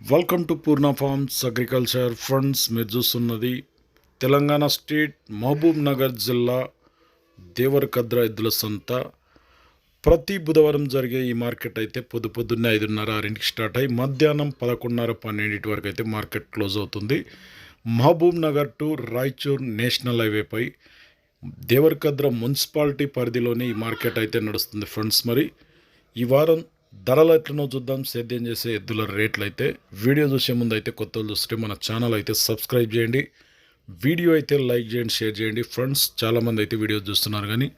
Welcome to Purna forms agriculture funds. మీరు చూస్తున్నది Telangana state Mahabub Nagar జిల్లా దేవరకద్ర ఎద్దుల సంత. ప్రతి బుధవారం జరిగే ఈ మార్కెట్ అయితే పొద్దున్నే 5:30-6కి స్టార్ట్ అయ్యి మధ్యాహ్నం 11:30-12 వరకు అయితే మార్కెట్ క్లోజ్ అవుతుంది. Mahabubnagar to Raichur national హైవేపై దేవరకద్ర మున్సిపాలిటీ పరిధిలోని ఈ మార్కెట్ అయితే నడుస్తుంది ఫ్రెండ్స్. మరి ఈ వారం ధరలు ఎట్లనో చూద్దాం. సేద్యం చేసే ఎద్దుల రేట్లు అయితే వీడియో చూసే ముందు అయితే కొత్తలు చూస్తే మన ఛానల్ అయితే సబ్స్క్రైబ్ చేయండి, వీడియో అయితే లైక్ చేయండి, షేర్ చేయండి ఫ్రెండ్స్. చాలామంది అయితే వీడియో చూస్తున్నారు కానీ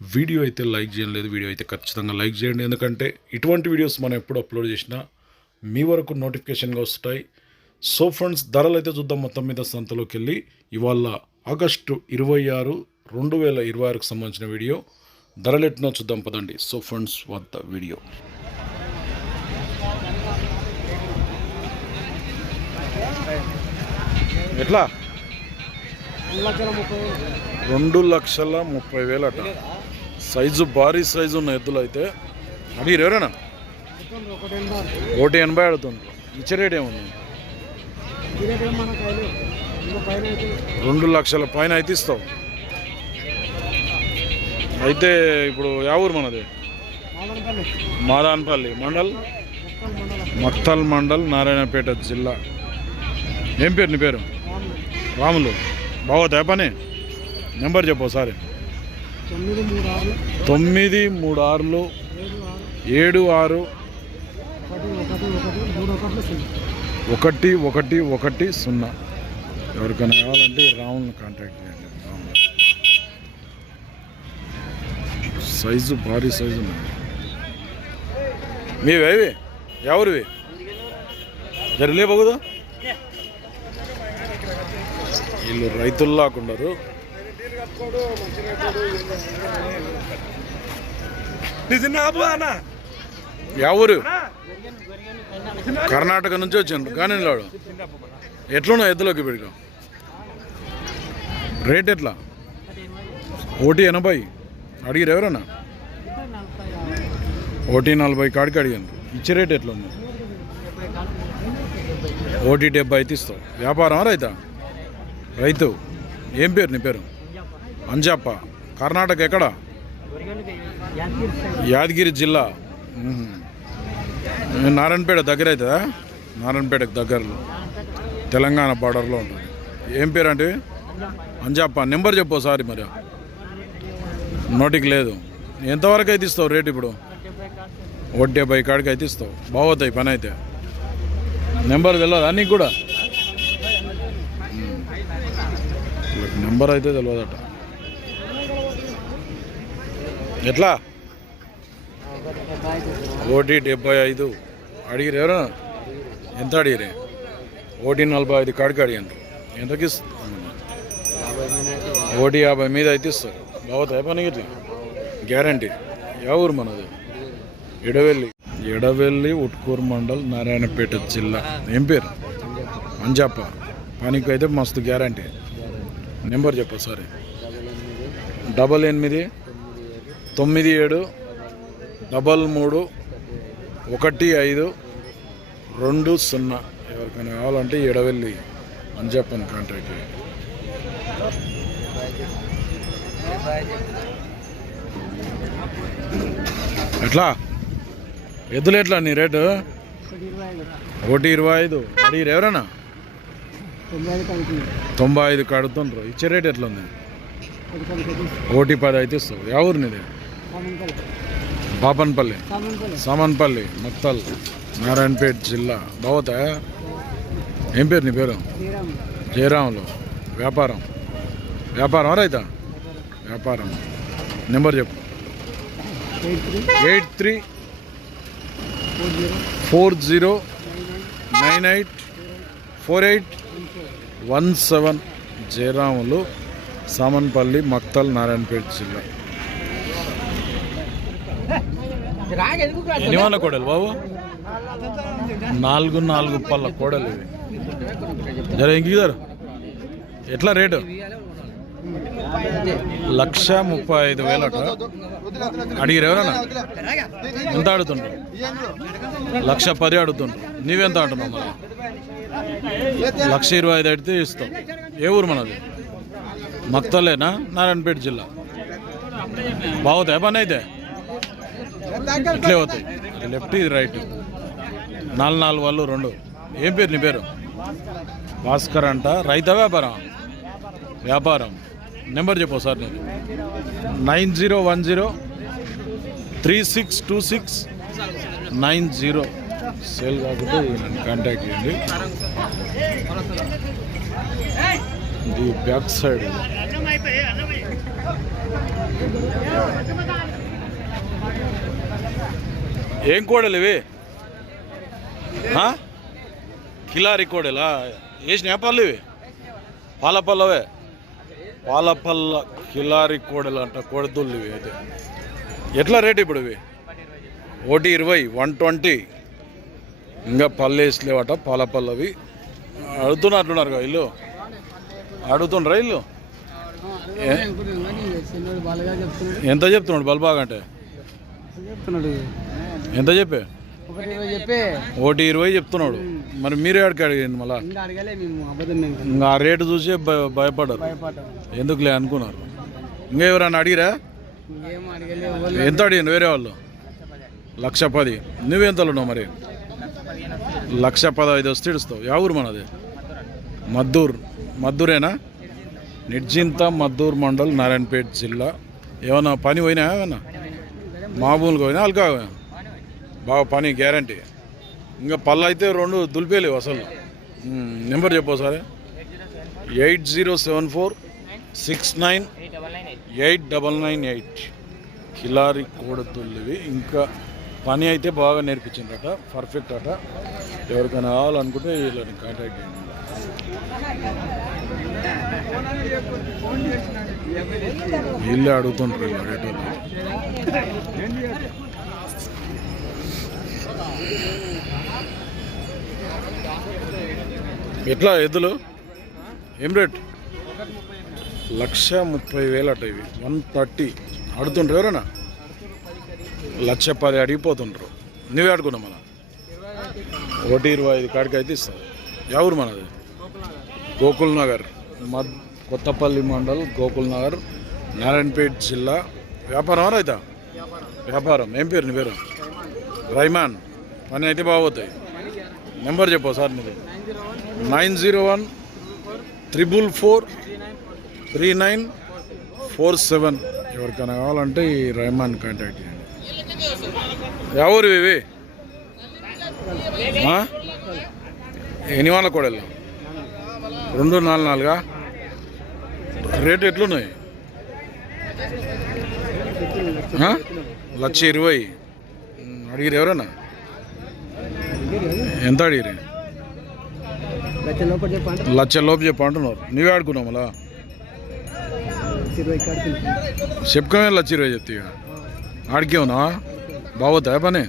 వీడియో అయితే లైక్ చేయలేదు. వీడియో అయితే ఖచ్చితంగా లైక్ చేయండి, ఎందుకంటే ఇటువంటి వీడియోస్ మనం ఎప్పుడు అప్లోడ్ చేసినా మీ వరకు నోటిఫికేషన్గా వస్తాయి. సో ఫ్రెండ్స్, ధరలు అయితే చూద్దాం. మొత్తం మీద సంతలోకి వెళ్ళి ఇవాళ ఆగస్టు 26, 2026కు సంబంధించిన వీడియో. ధరలు ఎట్నో చూద్దాం పదండి. సో ఫ్రెండ్స్, వద్ద వీడియో. ఎట్లా 2,30,000 అట. సైజు భారీ సైజు ఉన్న ఎద్దులు అయితే అడిగారు ఎవరైనా 180 అడుగుతుంది. ఇచ్చే రేట్ ఏముంది? 2 లక్షల పైన అయితే ఇస్తావు. అయితే ఇప్పుడు యా ఊరు మనది? మాదాన్పల్లి మండల్, మక్తల్ మండల్, నారాయణపేట జిల్లా. ఏం పేరు నీ పేరు? రాములు. బాగోతాయా పని? నెంబర్ చెప్పు ఒకసారి. 936 76 1110. ఎవరికైనా కావాలంటే రాములను కాంటాక్ట్ చేయండి. సైజు భారీ సైజు ఉన్నాయి. మీవేవి ఎవరివి? జరిలే బాగుదా? వీళ్ళు రైతుల్లాకుండరు. ఎవరు? కర్ణాటక నుంచి వచ్చిండ్రు కానీ వాడు. ఎట్లున్నా ఎద్దులోకి పెరిగా రేట్ ఎట్లా? 180 అడిగారు ఎవరన్నా? 140 కాడికి అడిగాను. ఇచ్చే రేట్ ఎట్లా ఉంది? 170 అయితే ఇస్తావు. వ్యాపారం రైతా? రైతు. ఏం పేరు నీ పేరు? అంజప్ప. కర్ణాటక ఎక్కడ? యాదగిరి జిల్లా. నారాయణపేట దగ్గర అవుతుందా? నారాయణపేటకు దగ్గరలో తెలంగాణ బార్డర్లో ఉంటుంది. ఏం పేరు అంటే? అంజప్ప. నెంబర్ చెప్పు ఒకసారి. మరి నోటికి లేదు. ఎంతవరకు అయితే ఇస్తావు రేట్ ఇప్పుడు? 170 కాడికి అయితే ఇస్తావు. బాగోతాయి పని అయితే. నెంబర్ తెలియదు అన్నీ కూడా? నెంబర్ అయితే తెలియదట. ఎట్లా? 175 అడిగిరు ఎవరు? ఎంత అడిగిరే? 145 కాడికి అడిగాను. ఎంతకి? 150 మీద అయితే ఇస్తారు. బాగుతాయి పని గిట్లా గ్యారంటీ. ఏ ఊరు మనది? ఎడవెల్లి ఉట్కూరు మండల్, నారాయణపేట జిల్లా. ఏం పేరు? అంజప్ప. పనికి అయితే మస్తు గ్యారంటీ. నెంబర్ చెప్పు సరే. 88 97 33 1520. ఎవరికైనా కావాలంటే ఎడవెల్లి అంజప్పని కాంటాక్ట్ చేయండి. ఎట్లా ఎద్దులు ఎట్లా నీ రేటు? 125 అడిగిరు ఎవరన్నా? 95 కడుతుండ్రు. ఇచ్చే రేట్ ఎట్లా ఉంది? 110 అయితే ఇస్తావు. యా ఊరు నీది? బాపన్పల్లి, సామన్పల్లి, మక్తల్, నారాయణపేట జిల్లా. బావతా? ఏం పేరు నీ పేరు? జయరాములు. వ్యాపారం రైతా? వ్యాపారం. నెంబర్ చెప్పు. 8340984817. జయరాములు, సామన్పల్లి, మక్తల్, నారాయణపేట జిల్లా. ఎన్ని వాళ్ళ కోడలు బాబు? 4 పళ్ళ కోడలు ఇవి. జర ఇంకిదారు. ఎట్లా రేటు? 1,35,000 అట అడిగిరు ఎవరన్నా? ఎంత అడుగుతుండ్రు? 1,10,000 అడుగుతుండ్రు. నీవెంత అంటున్నావు? మరి 1,25,000 అడిగితే ఇస్తాం. ఏ ఊరు మనది? మక్తలేనా? నారాయణపేట జిల్లా. బాగుతాయి పని అయితే ఇట్లే అవుతాయి. లెఫ్ట్ ఇది రైట్ 4 వాళ్ళు 2. ఏం పేరు నీ పేరు? భాస్కర్ అంట. రైతా వ్యాపారం? వ్యాపారం. నెంబర్ చెప్పు సార్. నేను 9010362690. సేల్ కాకపోతే నన్ను కాంటాక్ట్ చేయండి. ఇది బ్యాక్ సైడ్. ఏం కోడలు ఇవి? కిలారి కోడలా? వేసిన పళ్ళు ఇవి? పాలపల్లవే. పాలపల్ల కిలారి కోడలు అంట. కోడదుళ్ళు ఇవి. అయితే ఎట్లా రేటు ఇప్పుడు ఇవి? 120, 120. ఇంకా పళ్ళు వేసలేవట. పాలపల్లవి అడుగుతున్నట్లున్నారు కదా ఇల్లు. అడుగుతుండ్రా ఇల్లు? ఎంత చెప్తున్నాడు బల్బాగ్ అంటే? ఎంత చెప్పే? 120 చెప్తున్నాడు. మరి మీరే అడిగి అడిగండి మళ్ళా. ఇంకా ఆ రేటు చూసి భయపడ్డారు. ఎందుకులే అనుకున్నారు. ఇంకా ఎవరైనా అడిగిరా? ఎంత అడిగాను వేరే వాళ్ళు? 1,10,000. నువ్వెంతలో ఉన్నావు మరి? 1,15,000 వస్తే ఇడుస్తావు. యా ఊరు మనది? మద్దూరేనా? నిర్జింత మద్దూరు మండల్, నారాయణపేట జిల్లా. ఏమన్నా పని పోయినా? ఏమన్నా మామూలుగా పోయినా అల్కా పోయినా? బాగా పని గ్యారంటీ. ఇంకా పళ్ళు అయితే 2 దులిపేలేవు అసలు. నెంబర్ చెప్పు సరే. 8074698998. కిలారి కోడతుల్లివి. ఇంకా పని అయితే బాగా నేర్పించిందట. పర్ఫెక్ట్ అట. ఎవరికైనా కావాలనుకుంటే వీళ్ళని కాంటాక్ట్ చేయండి. వీళ్ళే అడుగుతుంటారు ఇలా రేటు. ఎట్లా ఎద్దులు? ఏం రేట్? 1,30,000 అట ఇవి. 130 అడుగుతుంటారు ఎవరైనా? 1,10,000 అడిగిపోతుంటారు. నువ్వే అడుగున్నావు మన? 125 కాడికి అయితే ఇస్తావు. ఎవరు మనది? గోకుల్ నగర్, కొత్తపల్లి మండల్, గోకుల్ నగర్, నారాయణపేట జిల్లా. వ్యాపారం రైతా? వ్యాపారం. ఏం పేరు నీ పేరు? రైమాన్. పని అయితే బాగుతాయి. నెంబర్ చెప్పు సార్ మీరు. 9014443947. ఎవరికైనా కావాలంటే ఈ రైమాన్ కాంటాక్ట్ చేయండి. ఎవరు ఇవి? ఎన్ని వాళ్ళ కోడలు? 244. రేటు ఎట్లున్నాయి? 1,20,000 అడిగిరు ఎవరన్నా? ఎంత అడిగిరు? 1,00,000 లోపు చెప్పు అంటున్నారు. నువ్వే ఆడుకున్నావు మళ్ళా. చెప్పుకోమే 1,20,000 చెప్తే ఆడికేవునా? బాగుతాయి పని?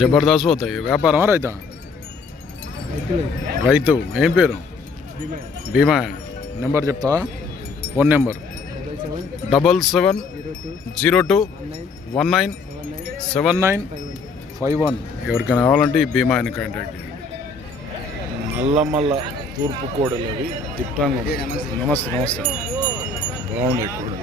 జబర్దస్త్ పోతాయి. వ్యాపారమా రైతా? రైతు. ఏం పేరు? భీమా. నెంబర్ చెప్తావా? Phone number 7702197951. ఎవరికైనా కావాలంటే ఈ భీమా అని కాంటాక్ట్ చేయండి. నల్లమల్ల తూర్పు కోడలు అవి తిట్టంగా. నమస్తే నమస్తే. బాగున్నాయి కోడలు.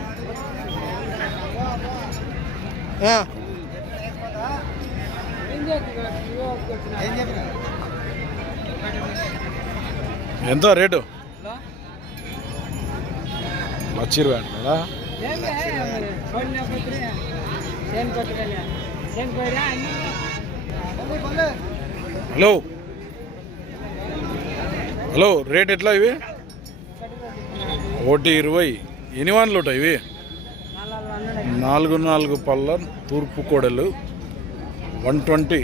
ఎంత రేటు? 1,20,000 అంటారా? హలో హలో, రేట్ ఎట్లా ఇవి? 120. ఎన్ని వాన్లు ఉంటాయి ఇవి? 4 పళ్ళ తూర్పు కోడలు 120.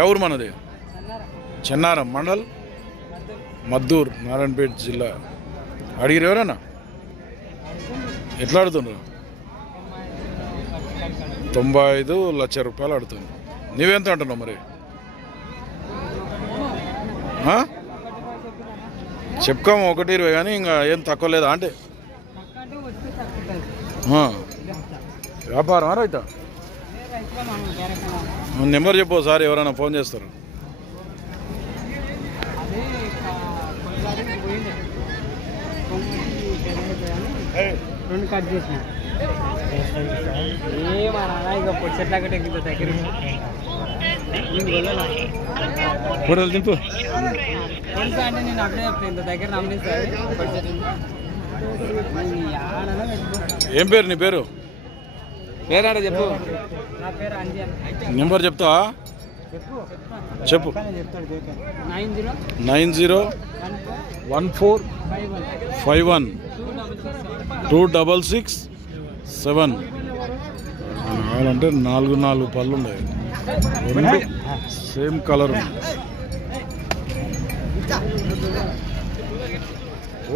ఎవరు మనది? చెన్నారం మండల్, మద్దూర్, నారాయణపేట జిల్లా. అడిగిరు ఎవరన్నా? ఎట్లా అడుగుతున్నారు? 95 లక్ష రూపాయలు అడుగుతుంది. నువ్వెంత అంటున్నావు మరి? చెప్పుకోము 1.20 కానీ ఇంకా ఏం తక్కువ లేదా అంటే పక్కంటూ వస్తే తక్కువ వ్యాపారం రైతా రైతులో మనం డైరెక్ట్ నెంబర్ చెప్పు సార్ ఎవరైనా ఫోన్ చేస్తారు అదే కొద్దిసారి పోయింది రెండు కట్ చేసిన ఏమన్నా ఇక పొచ్చట్లా కట్టే దగ్గర ఫోటోలు దింపు తెలుసా అంటే నేను అప్పుడే చెప్తాను ఇంత దగ్గర నమ్మేస్తారు ఏం పేరు నీ పేరు పేరాడ చెప్పు. నా పేరు అంజన్. నెంబర్ చెప్తావా చెప్పు 90 1451 2667 అంటే 4 పళ్ళు ఉన్నాయి రెండు సేమ్ కలర్ ఉంది.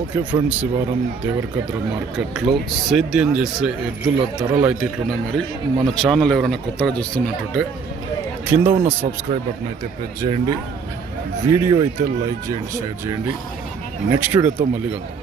ఓకే ఫ్రెండ్స్, ఈ వారం దేవరకద్ర మార్కెట్లో సేద్యం చేసే ఎద్దుల ధరలు అయితే ఇట్లున్నాయి. మరి మన ఛానల్ ఎవరైనా కొత్తగా చూస్తున్నట్టుంటే కింద ఉన్న సబ్స్క్రైబ్ బటన్ అయితే ప్రెస్ చేయండి, వీడియో అయితే లైక్ చేయండి, షేర్ చేయండి. నెక్స్ట్ వీడియోతో మళ్ళీ కలుద్దాం.